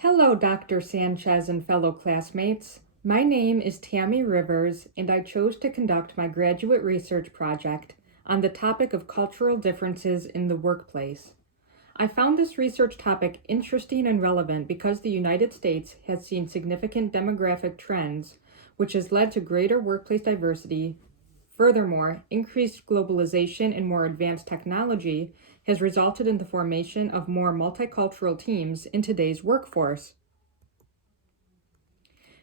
Hello, Dr. Sanchez and fellow classmates. My name is Tammy Rivers, and I chose to conduct my graduate research project on the topic of cultural differences in the workplace. I found this research topic interesting and relevant because the United States has seen significant demographic trends, which has led to greater workplace diversity. Furthermore, increased globalization and more advanced technology has resulted in the formation of more multicultural teams in today's workforce.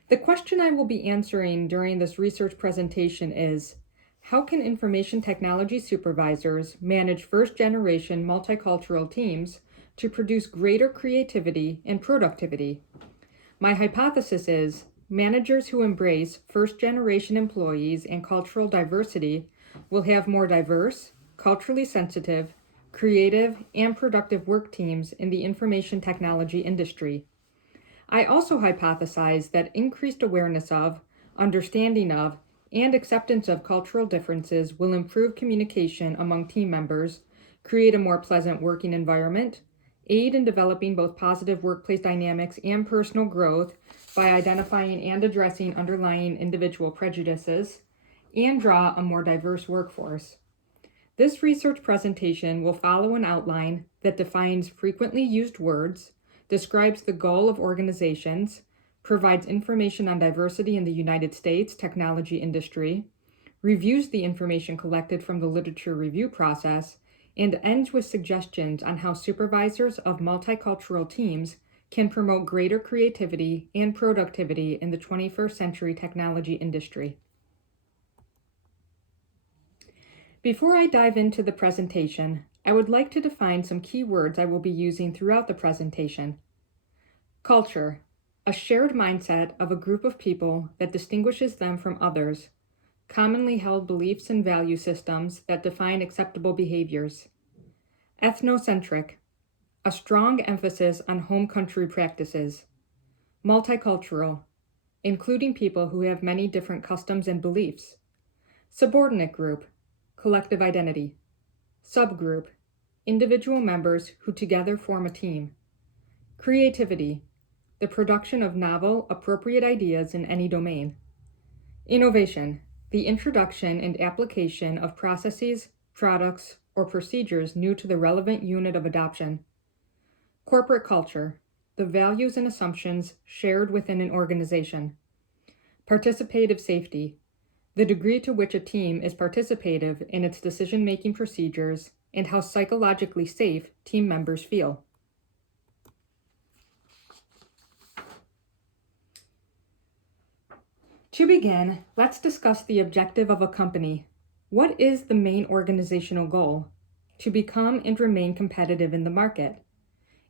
The question I will be answering during this research presentation is, how can information technology supervisors manage first-generation multicultural teams to produce greater creativity and productivity? My hypothesis is, managers who embrace first-generation employees and cultural diversity will have more diverse, culturally sensitive, creative, and productive work teams in the information technology industry. I also hypothesize that increased awareness of, understanding of, and acceptance of cultural differences will improve communication among team members, create a more pleasant working environment, aid in developing both positive workplace dynamics and personal growth by identifying and addressing underlying individual prejudices, and draw a more diverse workforce. This research presentation will follow an outline that defines frequently used words, describes the goal of organizations, provides information on diversity in the United States technology industry, reviews the information collected from the literature review process, and ends with suggestions on how supervisors of multicultural teams can promote greater creativity and productivity in the 21st century technology industry. Before I dive into the presentation, I would like to define some key words I will be using throughout the presentation. Culture, a shared mindset of a group of people that distinguishes them from others, commonly held beliefs and value systems that define acceptable behaviors. Ethnocentric, a strong emphasis on home country practices. Multicultural, including people who have many different customs and beliefs. Subordinate group, collective identity. Subgroup, individual members who together form a team. Creativity, the production of novel, appropriate ideas in any domain. Innovation, the introduction and application of processes, products, or procedures new to the relevant unit of adoption. Corporate culture, the values and assumptions shared within an organization. Participative safety, the degree to which a team is participative in its decision-making procedures and how psychologically safe team members feel. To begin, let's discuss the objective of a company. What is the main organizational goal? To become and remain competitive in the market.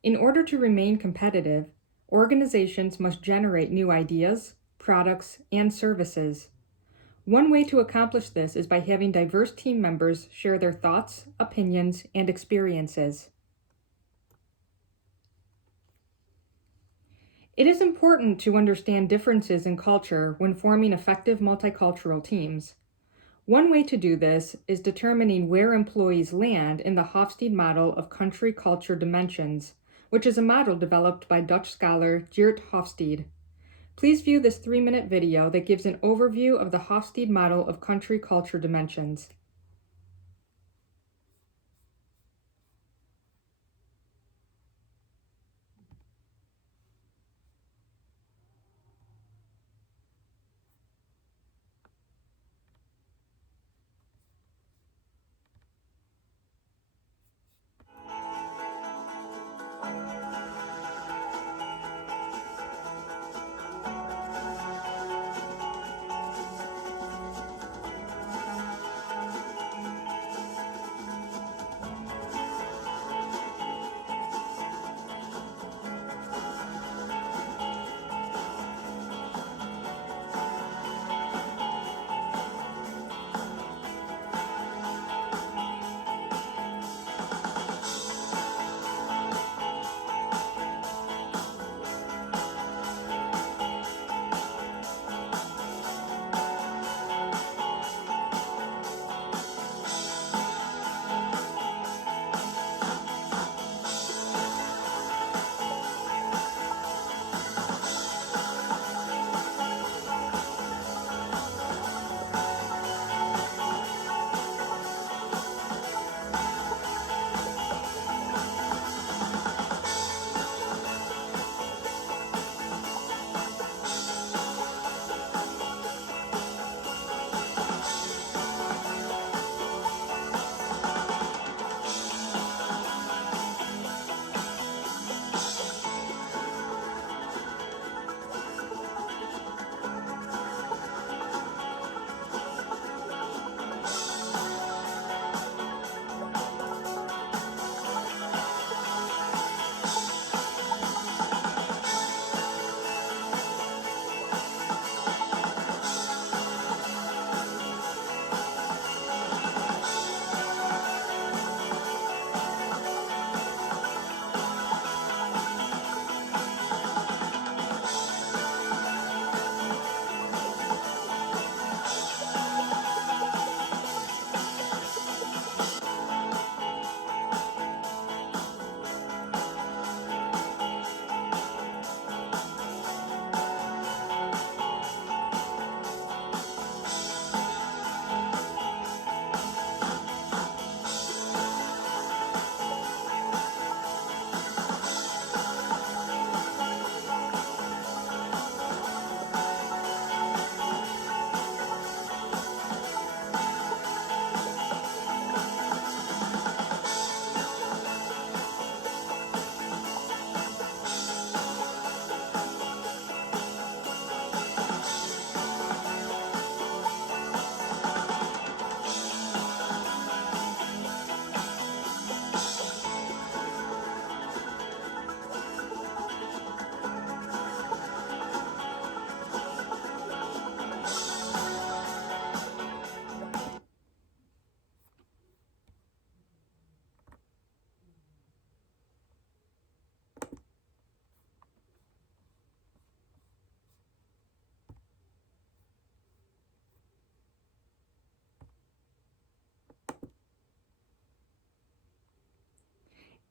In order to remain competitive, organizations must generate new ideas, products, and services. One way to accomplish this is by having diverse team members share their thoughts, opinions, and experiences. It is important to understand differences in culture when forming effective multicultural teams. One way to do this is determining where employees land in the Hofstede model of country-culture dimensions, which is a model developed by Dutch scholar Geert Hofstede. Please view this 3-minute video that gives an overview of the Hofstede model of country-culture dimensions.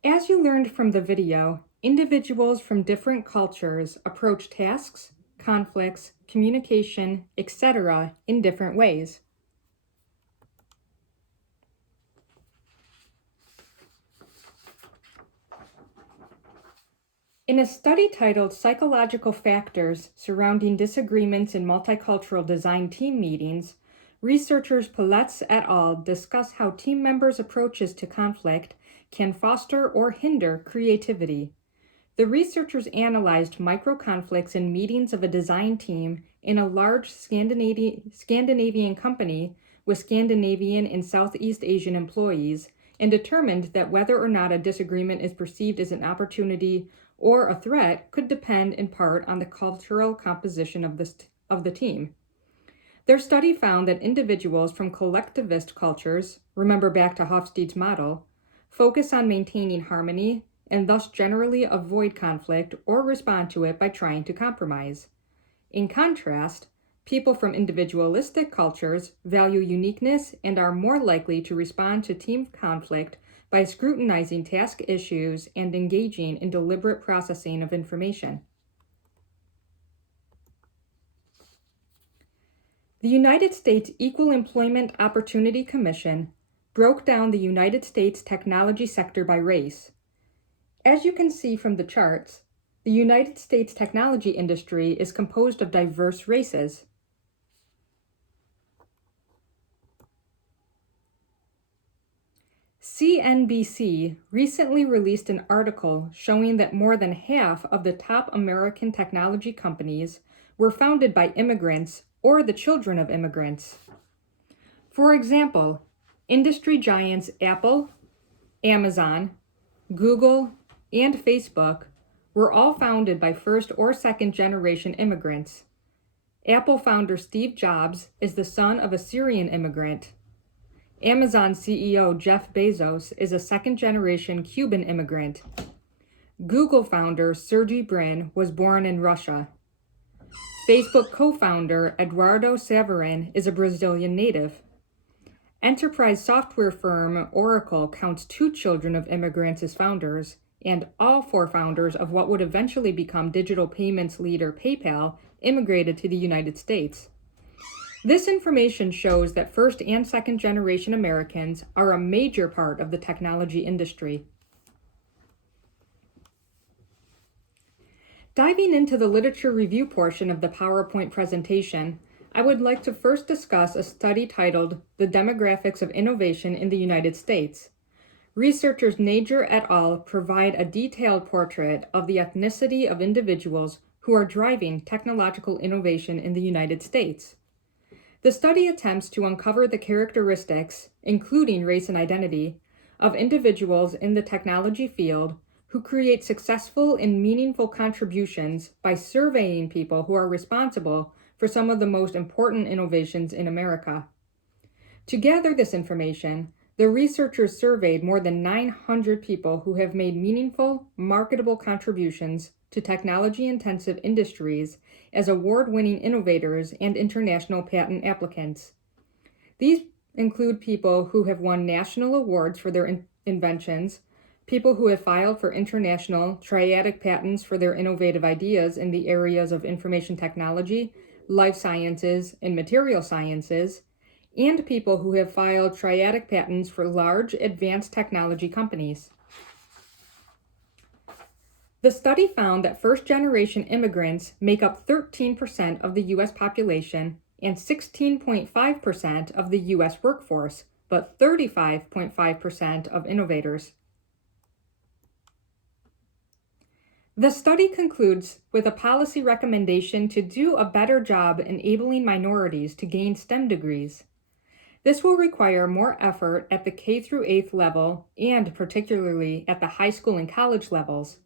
As you learned from the video, individuals from different cultures approach tasks, conflicts, communication, etc. in different ways. In a study titled Psychological Factors Surrounding Disagreements in Multicultural Design Team Meetings, researchers Pelletz et al. Discuss how team members' approaches to conflict can foster or hinder creativity. The researchers analyzed micro-conflicts in meetings of a design team in a large Scandinavian company with Scandinavian and Southeast Asian employees and determined that whether or not a disagreement is perceived as an opportunity or a threat could depend in part on the cultural composition of the team. Their study found that individuals from collectivist cultures, remember back to Hofstede's model, focus on maintaining harmony and thus generally avoid conflict or respond to it by trying to compromise. In contrast, people from individualistic cultures value uniqueness and are more likely to respond to team conflict by scrutinizing task issues and engaging in deliberate processing of information. The United States Equal Employment Opportunity Commission broke down the United States technology sector by race. As you can see from the charts, the United States technology industry is composed of diverse races. CNBC recently released an article showing that more than half of the top American technology companies were founded by immigrants or the children of immigrants. For example, industry giants Apple, Amazon, Google, and Facebook were all founded by first or second generation immigrants. Apple founder Steve Jobs is the son of a Syrian immigrant. Amazon CEO Jeff Bezos is a second-generation Cuban immigrant. Google founder Sergey Brin was born in Russia. Facebook co-founder Eduardo Saverin is a Brazilian native. Enterprise software firm Oracle counts 2 children of immigrants as founders, and all 4 founders of what would eventually become digital payments leader PayPal immigrated to the United States. This information shows that first and second generation Americans are a major part of the technology industry. Diving into the literature review portion of the PowerPoint presentation, I would like to first discuss a study titled The Demographics of Innovation in the United States. Researchers Nager et al. Provide a detailed portrait of the ethnicity of individuals who are driving technological innovation in the United States. The study attempts to uncover the characteristics, including race and identity, of individuals in the technology field who create successful and meaningful contributions by surveying people who are responsible for some of the most important innovations in America. To gather this information, the researchers surveyed more than 900 people who have made meaningful, marketable contributions to technology-intensive industries as award-winning innovators and international patent applicants. These include people who have won national awards for their inventions, people who have filed for international triadic patents for their innovative ideas in the areas of information technology, life sciences, and material sciences, and people who have filed triadic patents for large advanced technology companies. The study found that first-generation immigrants make up 13% of the U.S. population and 16.5% of the U.S. workforce, but 35.5% of innovators. The study concludes with a policy recommendation to do a better job enabling minorities to gain STEM degrees. This will require more effort at the K-8 level and particularly at the high school and college levels.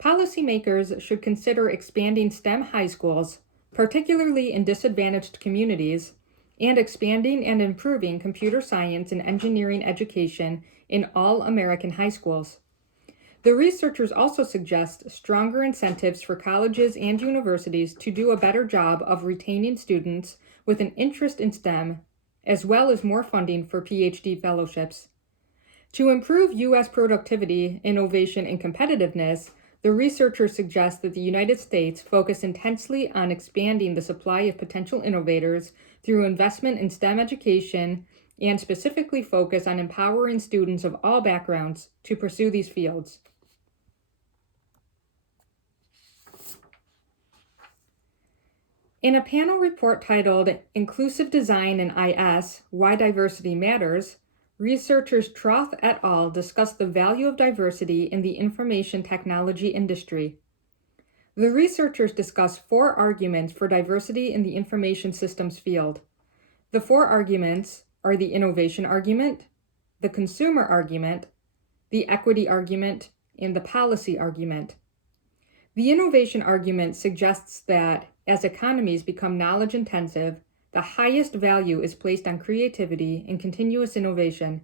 Policymakers should consider expanding STEM high schools, particularly in disadvantaged communities, and expanding and improving computer science and engineering education in all American high schools. The researchers also suggest stronger incentives for colleges and universities to do a better job of retaining students with an interest in STEM, as well as more funding for PhD fellowships. To improve U.S. productivity, innovation, and competitiveness, the researchers suggest that the United States focus intensely on expanding the supply of potential innovators through investment in STEM education and specifically focus on empowering students of all backgrounds to pursue these fields. In a panel report titled Inclusive Design in IS, Why Diversity Matters, researchers Troth et al. Discussed the value of diversity in the information technology industry. The researchers discussed 4 arguments for diversity in the information systems field. The 4 arguments are the innovation argument, the consumer argument, the equity argument, and the policy argument. The innovation argument suggests that as economies become knowledge intensive, the highest value is placed on creativity and continuous innovation.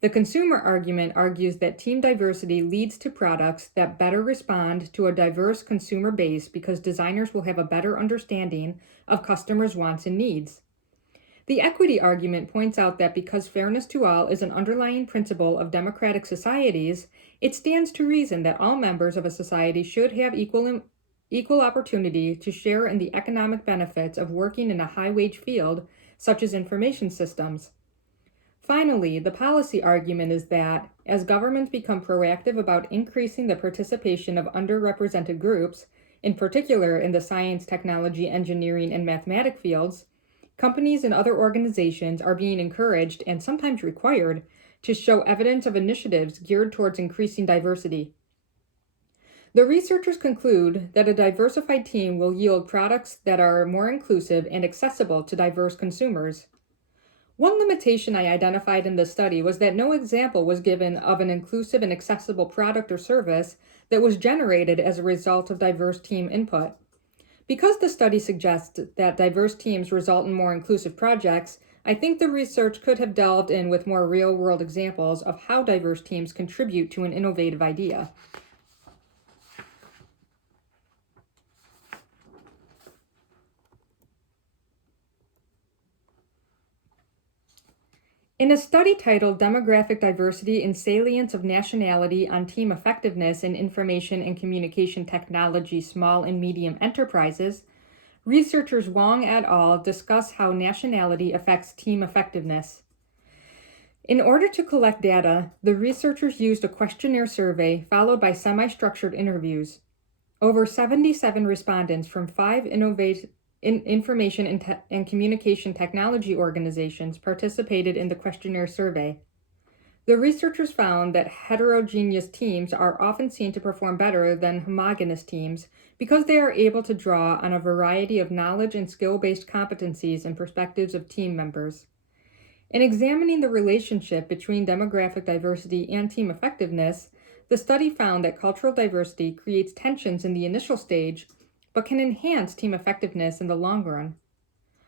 The consumer argument argues that team diversity leads to products that better respond to a diverse consumer base because designers will have a better understanding of customers' wants and needs. The equity argument points out that because fairness to all is an underlying principle of democratic societies, it stands to reason that all members of a society should have equal opportunity to share in the economic benefits of working in a high-wage field, such as information systems. Finally, the policy argument is that, as governments become proactive about increasing the participation of underrepresented groups, in particular in the science, technology, engineering, and mathematics fields, companies and other organizations are being encouraged and sometimes required to show evidence of initiatives geared towards increasing diversity. The researchers conclude that a diversified team will yield products that are more inclusive and accessible to diverse consumers. One limitation I identified in the study was that no example was given of an inclusive and accessible product or service that was generated as a result of diverse team input. Because the study suggests that diverse teams result in more inclusive projects, I think the research could have delved in with more real-world examples of how diverse teams contribute to an innovative idea. In a study titled Demographic Diversity and Salience of Nationality on Team Effectiveness in Information and Communication Technology Small and Medium Enterprises, researchers Wong et al. Discuss how nationality affects team effectiveness. In order to collect data, the researchers used a questionnaire survey followed by semi-structured interviews. Over 77 respondents from 5 information and communication technology organizations participated in the questionnaire survey. The researchers found that heterogeneous teams are often seen to perform better than homogeneous teams because they are able to draw on a variety of knowledge and skill-based competencies and perspectives of team members. In examining the relationship between demographic diversity and team effectiveness, the study found that cultural diversity creates tensions in the initial stage but can enhance team effectiveness in the long run.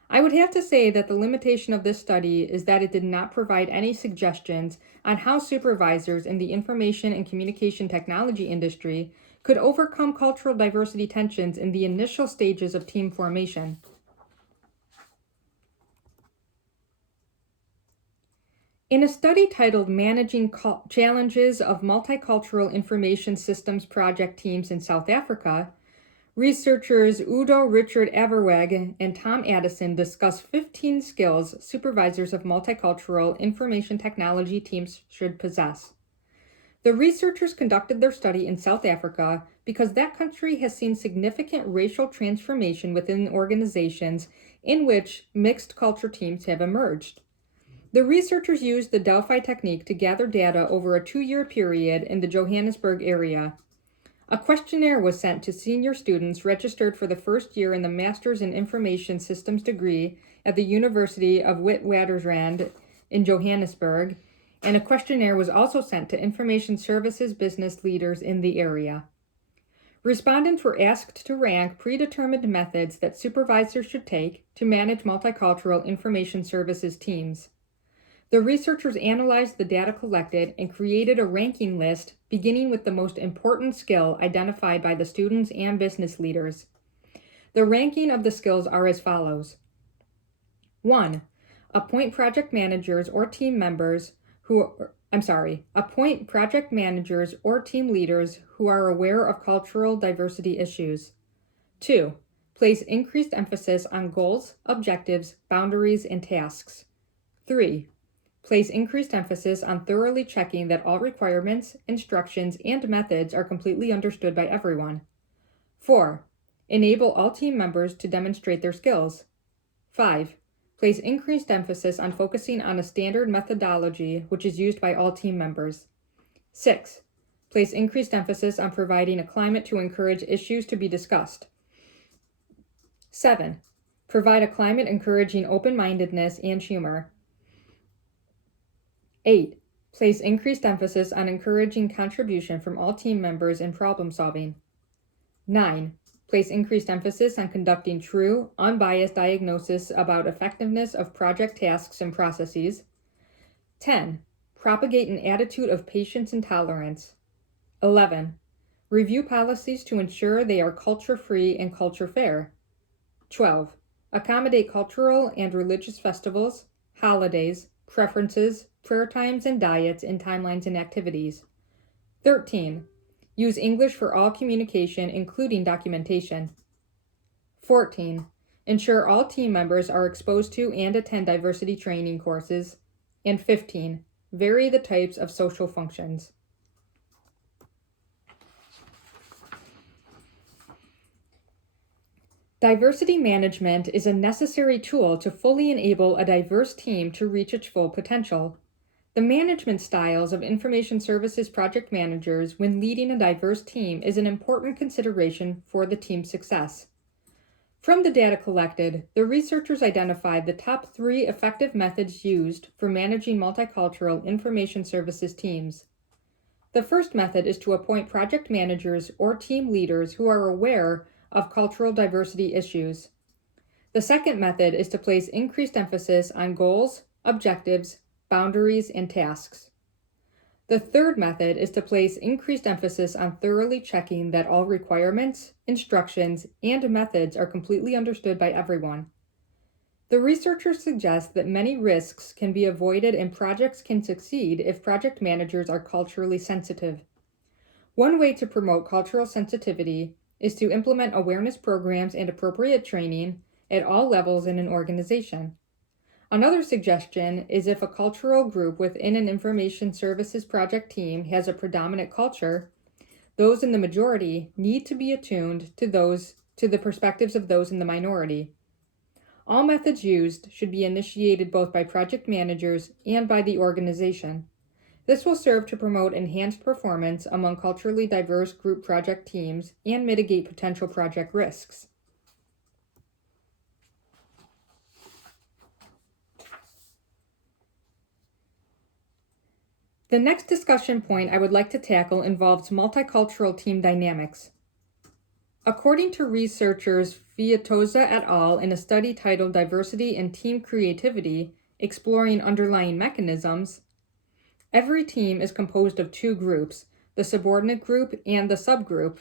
I would have to say that the limitation of this study is that it did not provide any suggestions on how supervisors in the information and communication technology industry could overcome cultural diversity tensions in the initial stages of team formation. In a study titled Managing Challenges of Multicultural Information Systems Project Teams in South Africa, researchers Udo Richard Averweg and Tom Addison discuss 15 skills supervisors of multicultural information technology teams should possess. The researchers conducted their study in South Africa because that country has seen significant racial transformation within organizations in which mixed culture teams have emerged. The researchers used the Delphi technique to gather data over a 2-year period in the Johannesburg area. A questionnaire was sent to senior students registered for the first year in the Master's in Information Systems degree at the University of Witwatersrand in Johannesburg, and a questionnaire was also sent to information services business leaders in the area. Respondents were asked to rank predetermined methods that supervisors should take to manage multicultural information services teams. The researchers analyzed the data collected and created a ranking list beginning with the most important skill identified by the students and business leaders. The ranking of the skills are as follows. 1. Appoint project managers or team members who Appoint project managers or team leaders who are aware of cultural diversity issues. 2. Place increased emphasis on goals, objectives, boundaries, and tasks. 3. Place increased emphasis on thoroughly checking that all requirements, instructions, and methods are completely understood by everyone. 4. Enable all team members to demonstrate their skills. 5. Place increased emphasis on focusing on a standard methodology which is used by all team members. 6. Place increased emphasis on providing a climate to encourage issues to be discussed. 7. Provide a climate encouraging open-mindedness and humor. 8. Place increased emphasis on encouraging contribution from all team members in problem solving. 9. Place increased emphasis on conducting true, unbiased diagnosis about effectiveness of project tasks and processes. 10. Propagate an attitude of patience and tolerance. 11. Review policies to ensure they are culture-free and culture-fair. 12. Accommodate cultural and religious festivals, holidays, preferences, prayer times and diets in timelines and activities. 13. Use English for all communication, including documentation. 14. Ensure all team members are exposed to and attend diversity training courses. And 15. Vary the types of social functions. Diversity management is a necessary tool to fully enable a diverse team to reach its full potential. The management styles of information services project managers when leading a diverse team is an important consideration for the team's success. From the data collected, the researchers identified the top 3 effective methods used for managing multicultural information services teams. The first method is to appoint project managers or team leaders who are aware of cultural diversity issues. The second method is to place increased emphasis on goals, objectives, boundaries, and tasks. The third method is to place increased emphasis on thoroughly checking that all requirements, instructions, and methods are completely understood by everyone. The researchers suggest that many risks can be avoided and projects can succeed if project managers are culturally sensitive. One way to promote cultural sensitivity is to implement awareness programs and appropriate training at all levels in an organization. Another suggestion is if a cultural group within an information services project team has a predominant culture, those in the majority need to be attuned to the perspectives of those in the minority. All methods used should be initiated both by project managers and by the organization. This will serve to promote enhanced performance among culturally diverse group project teams and mitigate potential project risks. The next discussion point I would like to tackle involves multicultural team dynamics. According to researchers Fiatoza et al. In a study titled Diversity and Team Creativity, Exploring Underlying Mechanisms, every team is composed of 2 groups, the subordinate group and the subgroup.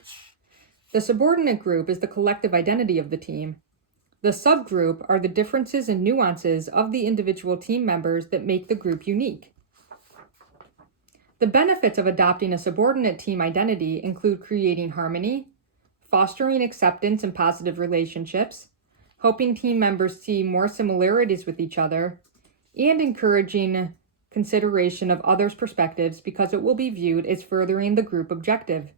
The subordinate group is the collective identity of the team. The subgroup are the differences and nuances of the individual team members that make the group unique. The benefits of adopting a subordinate team identity include creating harmony, fostering acceptance and positive relationships, helping team members see more similarities with each other, and encouraging consideration of others' perspectives because it will be viewed as furthering the group objective.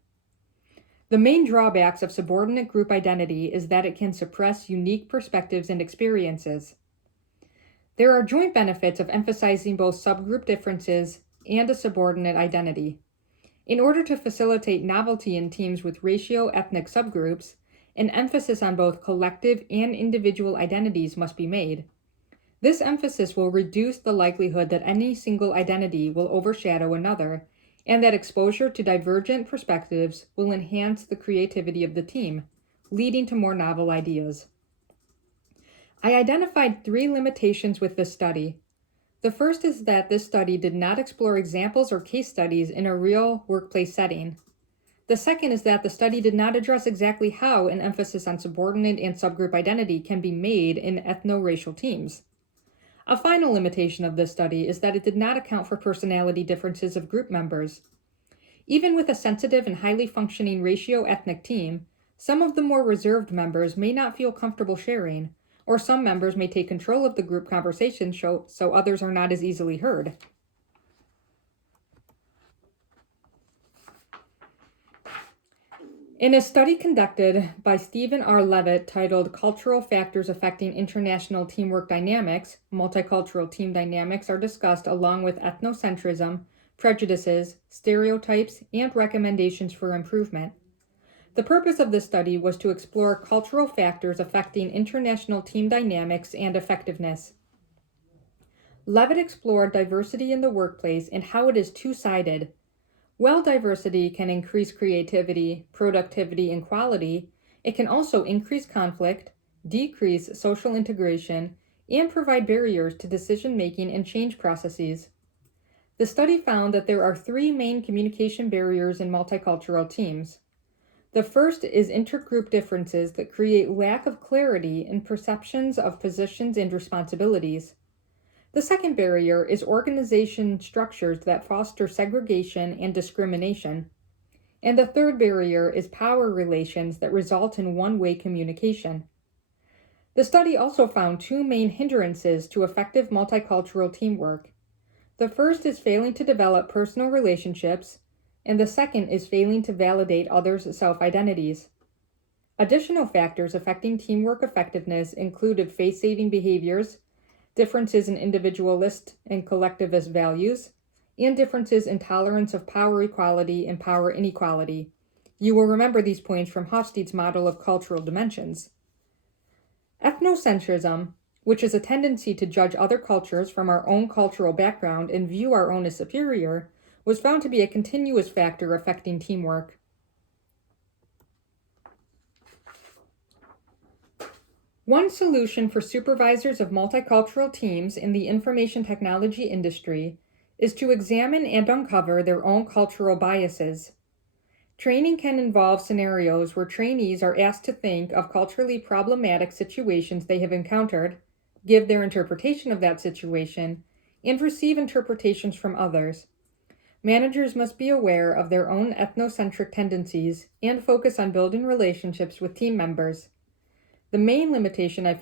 The main drawbacks of subordinate group identity is that it can suppress unique perspectives and experiences. There are joint benefits of emphasizing both subgroup differences and a subordinate identity. In order to facilitate novelty in teams with ratio-ethnic subgroups, an emphasis on both collective and individual identities must be made. This emphasis will reduce the likelihood that any single identity will overshadow another, and that exposure to divergent perspectives will enhance the creativity of the team, leading to more novel ideas. I identified 3 limitations with this study. The first is that this study did not explore examples or case studies in a real workplace setting. The second is that the study did not address exactly how an emphasis on subordinate and subgroup identity can be made in ethno-racial teams. A final limitation of this study is that it did not account for personality differences of group members. Even with a sensitive and highly functioning ratio ethnic team, some of the more reserved members may not feel comfortable sharing, or some members may take control of the group conversation so others are not as easily heard. In a study conducted by Stephen R. Levitt titled Cultural Factors Affecting International Teamwork Dynamics, multicultural team dynamics are discussed along with ethnocentrism, prejudices, stereotypes, and recommendations for improvement. The purpose of this study was to explore cultural factors affecting international team dynamics and effectiveness. Levitt explored diversity in the workplace and how it is two-sided. While diversity can increase creativity, productivity, and quality, it can also increase conflict, decrease social integration, and provide barriers to decision-making and change processes. The study found that there are three main communication barriers in multicultural teams. The first is intergroup differences that create lack of clarity in perceptions of positions and responsibilities. The second barrier is organization structures that foster segregation and discrimination. And the third barrier is power relations that result in one-way communication. The study also found two main hindrances to effective multicultural teamwork. The first is failing to develop personal relationships, and the second is failing to validate others' self-identities. Additional factors affecting teamwork effectiveness included face-saving behaviors, differences in individualist and collectivist values, and differences in tolerance of power equality and power inequality. You will remember these points from Hofstede's model of cultural dimensions. Ethnocentrism, which is a tendency to judge other cultures from our own cultural background and view our own as superior, was found to be a continuous factor affecting teamwork. One solution for supervisors of multicultural teams in the information technology industry is to examine and uncover their own cultural biases. Training can involve scenarios where trainees are asked to think of culturally problematic situations they have encountered, give their interpretation of that situation, and receive interpretations from others. Managers must be aware of their own ethnocentric tendencies and focus on building relationships with team members. The main limitation of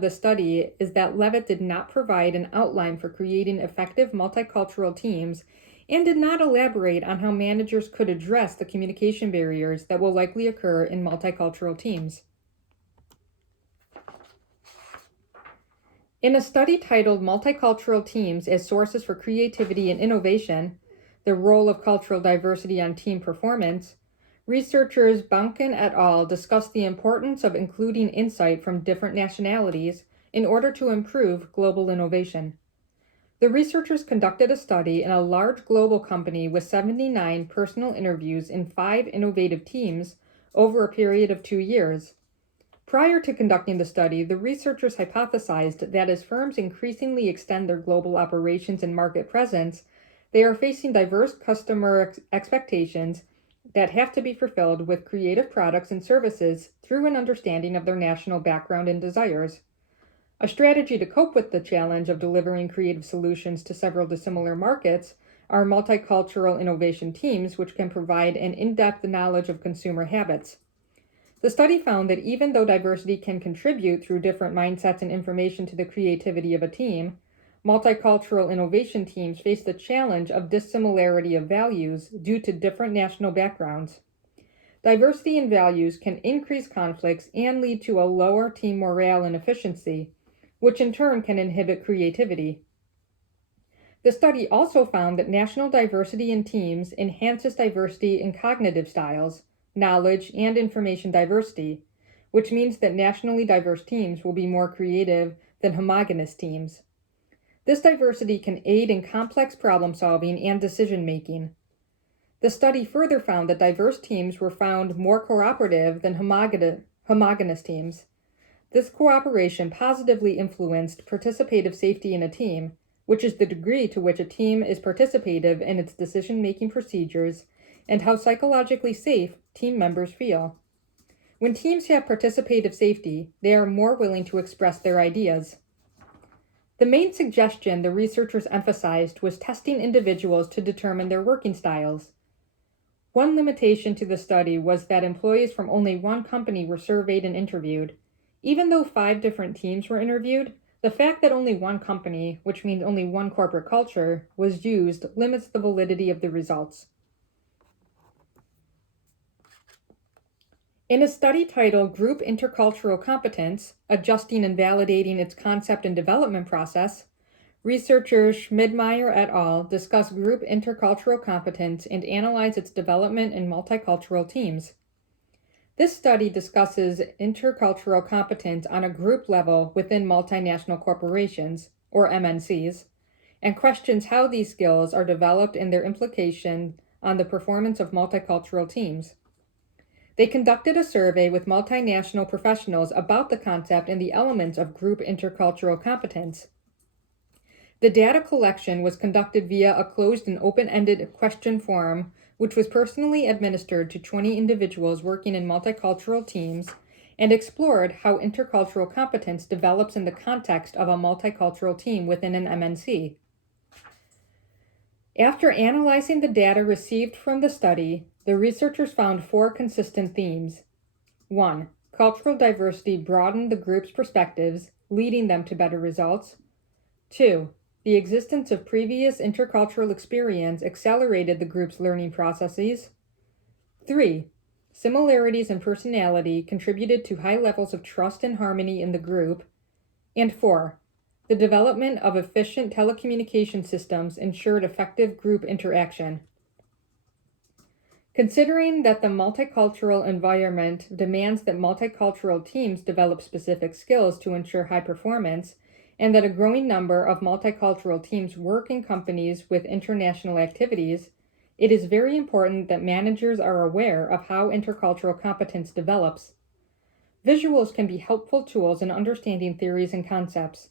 the study is that Levitt did not provide an outline for creating effective multicultural teams and did not elaborate on how managers could address the communication barriers that will likely occur in multicultural teams. In a study titled Multicultural Teams as Sources for Creativity and Innovation, the Role of Cultural Diversity on Team Performance, researchers Bunkin et al. Discussed the importance of including insight from different nationalities in order to improve global innovation. The researchers conducted a study in a large global company with 79 personal interviews in 5 innovative teams over a period of 2 years. Prior to conducting the study, the researchers hypothesized that as firms increasingly extend their global operations and market presence, they are facing diverse customer expectations that have to be fulfilled with creative products and services through an understanding of their national background and desires. A strategy to cope with the challenge of delivering creative solutions to several dissimilar markets are multicultural innovation teams, which can provide an in-depth knowledge of consumer habits. The study found that even though diversity can contribute through different mindsets and information to the creativity of a team, multicultural innovation teams face the challenge of dissimilarity of values due to different national backgrounds. Diversity in values can increase conflicts and lead to a lower team morale and efficiency, which in turn can inhibit creativity. The study also found that national diversity in teams enhances diversity in cognitive styles, knowledge, and information diversity, which means that nationally diverse teams will be more creative than homogeneous teams. This diversity can aid in complex problem solving and decision making. The study further found that diverse teams were found more cooperative than homogeneous teams. This cooperation positively influenced participative safety in a team, which is the degree to which a team is participative in its decision-making procedures and how psychologically safe team members feel. When teams have participative safety, they are more willing to express their ideas. The main suggestion the researchers emphasized was testing individuals to determine their working styles. One limitation to the study was that employees from only one company were surveyed and interviewed. Even though 5 different teams were interviewed, the fact that only one company, which means only one corporate culture, was used limits the validity of the results. In a study titled Group Intercultural Competence, Adjusting and Validating its Concept and Development Process, researchers Schmidmeyer et al. Discuss group intercultural competence and analyze its development in multicultural teams. This study discusses intercultural competence on a group level within multinational corporations, or MNCs, and questions how these skills are developed and their implication on the performance of multicultural teams. They conducted a survey with multinational professionals about the concept and the elements of group intercultural competence. The data collection was conducted via a closed and open-ended question forum, which was personally administered to 20 individuals working in multicultural teams, and explored how intercultural competence develops in the context of a multicultural team within an MNC. After analyzing the data received from the study, the researchers found 4 consistent themes. 1. Cultural diversity broadened the group's perspectives, leading them to better results. 2. The existence of previous intercultural experience accelerated the group's learning processes. 3. Similarities in personality contributed to high levels of trust and harmony in the group. And 4. The development of efficient telecommunication systems ensured effective group interaction. Considering that the multicultural environment demands that multicultural teams develop specific skills to ensure high performance, and that a growing number of multicultural teams work in companies with international activities, it is very important that managers are aware of how intercultural competence develops. Visuals can be helpful tools in understanding theories and concepts.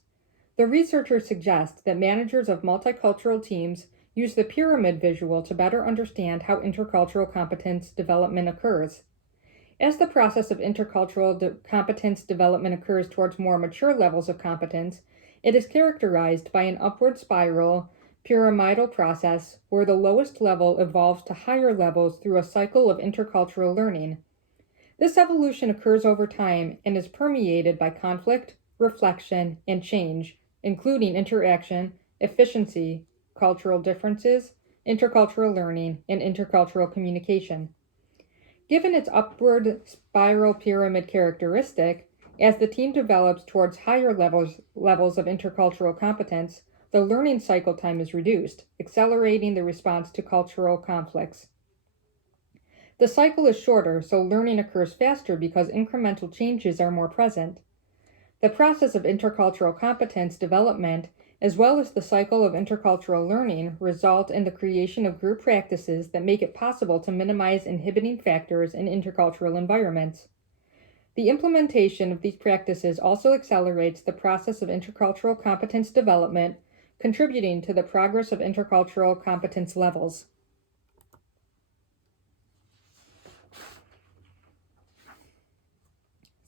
The researchers suggest that managers of multicultural teams use the pyramid visual to better understand how intercultural competence development occurs. As the process of intercultural competence development occurs towards more mature levels of competence, it is characterized by an upward spiral, pyramidal process where the lowest level evolves to higher levels through a cycle of intercultural learning. This evolution occurs over time and is permeated by conflict, reflection, and change, including interaction, efficiency, cultural differences, intercultural learning, and intercultural communication. Given its upward spiral pyramid characteristic, as the team develops towards higher levels of intercultural competence, the learning cycle time is reduced, accelerating the response to cultural conflicts. The cycle is shorter, so learning occurs faster because incremental changes are more present. The process of intercultural competence development, as well as the cycle of intercultural learning, result in the creation of group practices that make it possible to minimize inhibiting factors in intercultural environments. The implementation of these practices also accelerates the process of intercultural competence development, contributing to the progress of intercultural competence levels.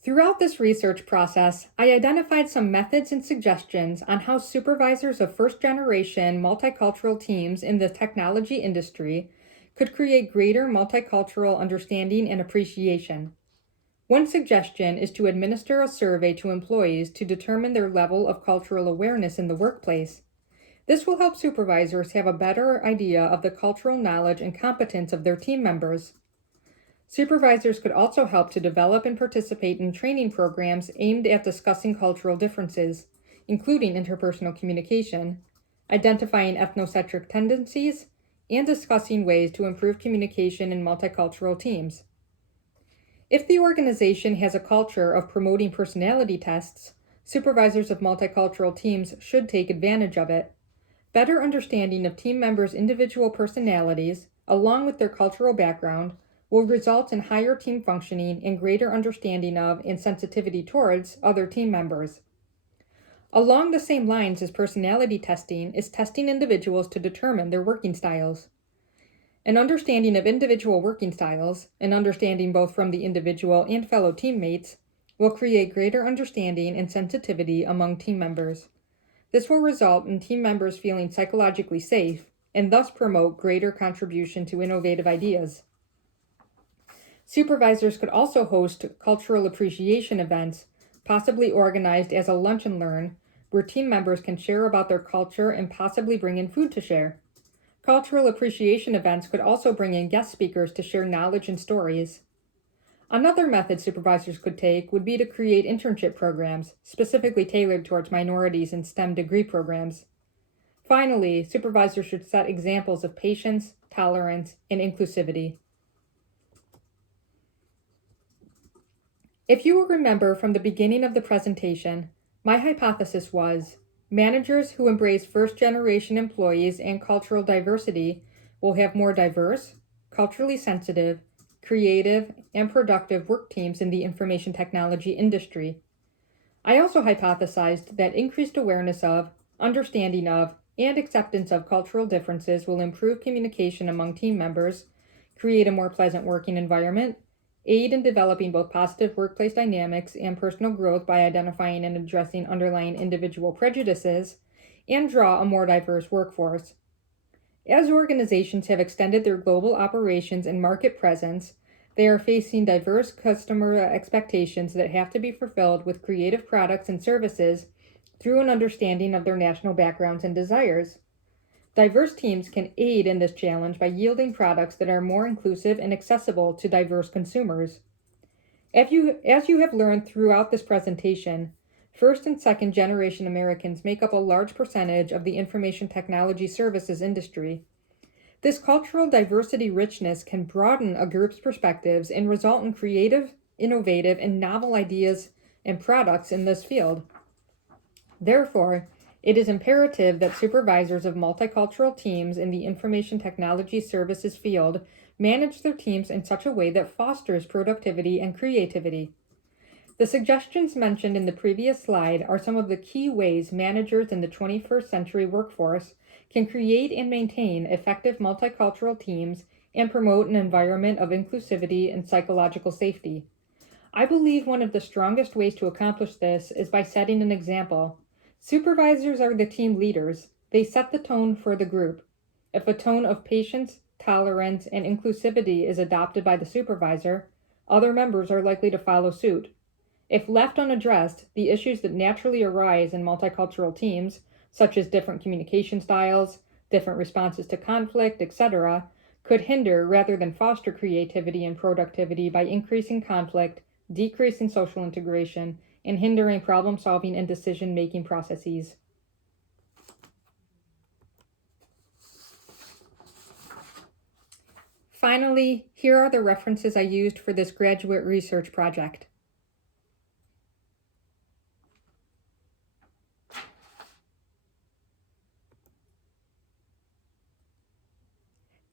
Throughout this research process, I identified some methods and suggestions on how supervisors of first-generation multicultural teams in the technology industry could create greater multicultural understanding and appreciation. One suggestion is to administer a survey to employees to determine their level of cultural awareness in the workplace. This will help supervisors have a better idea of the cultural knowledge and competence of their team members. Supervisors could also help to develop and participate in training programs aimed at discussing cultural differences, including interpersonal communication, identifying ethnocentric tendencies, and discussing ways to improve communication in multicultural teams. If the organization has a culture of promoting personality tests, supervisors of multicultural teams should take advantage of it. Better understanding of team members' individual personalities, along with their cultural background, will result in higher team functioning and greater understanding of and sensitivity towards other team members. Along the same lines as personality testing is testing individuals to determine their working styles. An understanding of individual working styles, an understanding both from the individual and fellow teammates, will create greater understanding and sensitivity among team members. This will result in team members feeling psychologically safe and thus promote greater contribution to innovative ideas. Supervisors could also host cultural appreciation events, possibly organized as a lunch and learn, where team members can share about their culture and possibly bring in food to share. Cultural appreciation events could also bring in guest speakers to share knowledge and stories. Another method supervisors could take would be to create internship programs, specifically tailored towards minorities in STEM degree programs. Finally, supervisors should set examples of patience, tolerance, and inclusivity. If you will remember from the beginning of the presentation, my hypothesis was managers who embrace first-generation employees and cultural diversity will have more diverse, culturally sensitive, creative, and productive work teams in the information technology industry. I also hypothesized that increased awareness of, understanding of, and acceptance of cultural differences will improve communication among team members, create a more pleasant working environment, aid in developing both positive workplace dynamics and personal growth by identifying and addressing underlying individual prejudices, and draw a more diverse workforce. As organizations have extended their global operations and market presence, they are facing diverse customer expectations that have to be fulfilled with creative products and services through an understanding of their national backgrounds and desires. Diverse teams can aid in this challenge by yielding products that are more inclusive and accessible to diverse consumers. As you have learned throughout this presentation, first and second generation Americans make up a large percentage of the information technology services industry. This cultural diversity richness can broaden a group's perspectives and result in creative, innovative, and novel ideas and products in this field. Therefore, it is imperative that supervisors of multicultural teams in the information technology services field manage their teams in such a way that fosters productivity and creativity. The suggestions mentioned in the previous slide are some of the key ways managers in the 21st century workforce can create and maintain effective multicultural teams and promote an environment of inclusivity and psychological safety. I believe one of the strongest ways to accomplish this is by setting an example. Supervisors are the team leaders. They set the tone for the group. If a tone of patience, tolerance, and inclusivity is adopted by the supervisor, other members are likely to follow suit. If left unaddressed, the issues that naturally arise in multicultural teams, such as different communication styles, different responses to conflict, etc., could hinder rather than foster creativity and productivity by increasing conflict, decreasing social integration, and hindering problem-solving and decision-making processes. Finally, here are the references I used for this graduate research project.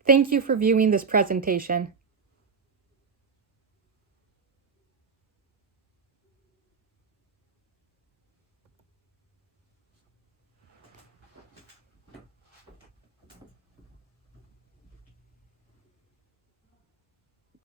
Thank you for viewing this presentation.